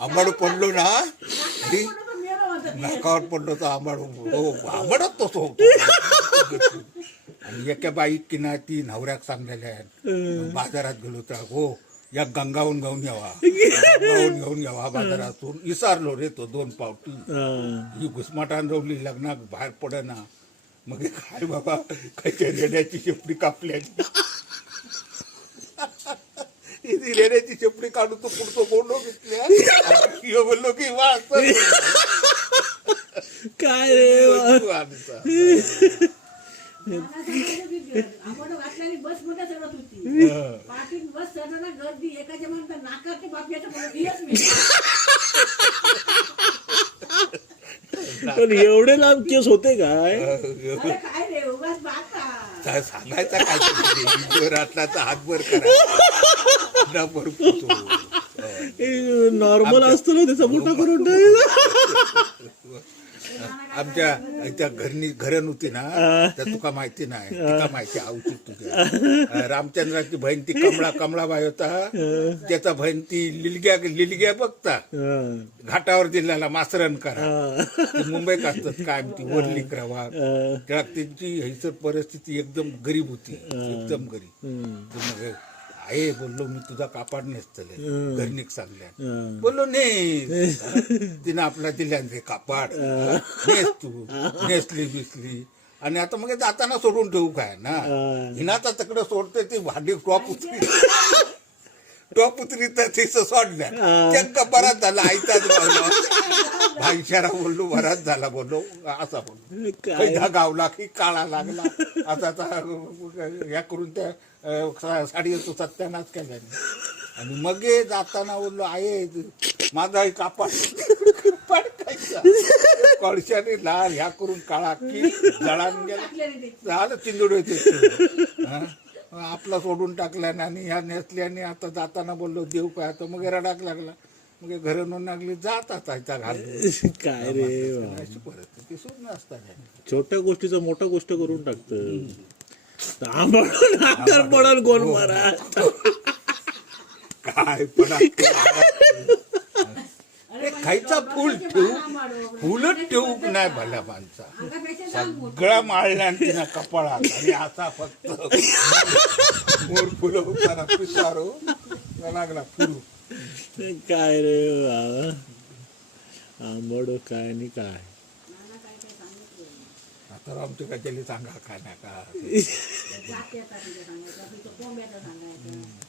आंबाड पडलो ना आणि नाकावर पडलो तर आंबाड हो आंबाडच तसं होतो. आणि एका बाईक किना ती नवऱ्याक सांगलेल्या आहेत बाजारात गेलो तर हो या गंगावून घेऊन यावा बाजारातून विसारलो रे तो 2 पावटी ही घुसमाटान रवली लग्नात बाहेर पडना. मग काय बाबा काही रेड्याची शेपटी कापल्याची रेड्याची शेपटी काढून तो पुढतो बोललो घेतल्या बोललो की वा काय रे बस मध्ये चढत होती पाठीत बस चढताना गर्दी एकाच्या म्हणतात नाकात ते बापयाच्या पण एवढे लांब केस होते काय? काय रे उगाच बाता सांगायचा काय रातलाचा हातभर करा नॉर्मल असतो ना त्याचा मोठा करून टाकायचा. आमच्या घरं नव्हती ना तर तुका माहिती नाही तिका माहिती आवती तुझ्या रामचंद्राची बहीण ती कमळाबाई होता त्याचा बहीण ती लिलग्या बघता घाटावर जिल्ह्याला मासरण करा ती मुंबईत असतात काय ती वरली क्रवा त्या त्यांची हैसर परिस्थिती एकदम गरीब होती एकदम गरीब. आहे बोललो मी तुझा कापाड नेसतले घरनिक सांगल्या बोललो ने तिनं आपला दिल्या रे कापाड नेस तू नेसली बिसली आणि आता मग जाताना सोडून ठेवू काय ना हिनाचा तकडं सोडते ती भांडी टॉप उतरी तर तिचं सोडल्या चक्क बराच झाला आयताच गावला भाईशारा बोललो बराच झाला बोललो असा बोललो कैदा गावला की काळा लागला आता या करून त्या साडी येतो सत्यानाश केल्याने. आणि मग जाताना बोललो आहे माझा एक कापाड कळशाने लाल ह्या करून काळा की जळान गेला झालं चिंदूड होते आपला सोडून टाकल्याने आणि ह्या नेसल्याने आता जाताना बोललो देव काय आता मग रडाक लागला मग घरून लागली जात असायचा घाल काय रे अशी परिस्थिती सुद्धा असतात. छोट्या गोष्टीचं मोठा गोष्ट करून टाकत पडल गोल मारा काय पण खायचा फुलच ठेवूक नाही भल्या माणसा सगळा माळला तिना कपाळात आणि असा फक्त मोर फुलं होताना पिसारो लागला फिरू. काय रे आंबड काय आणि काय आता आमच्या काय सांगा काय नाही का कोंब्याचं सांगायचं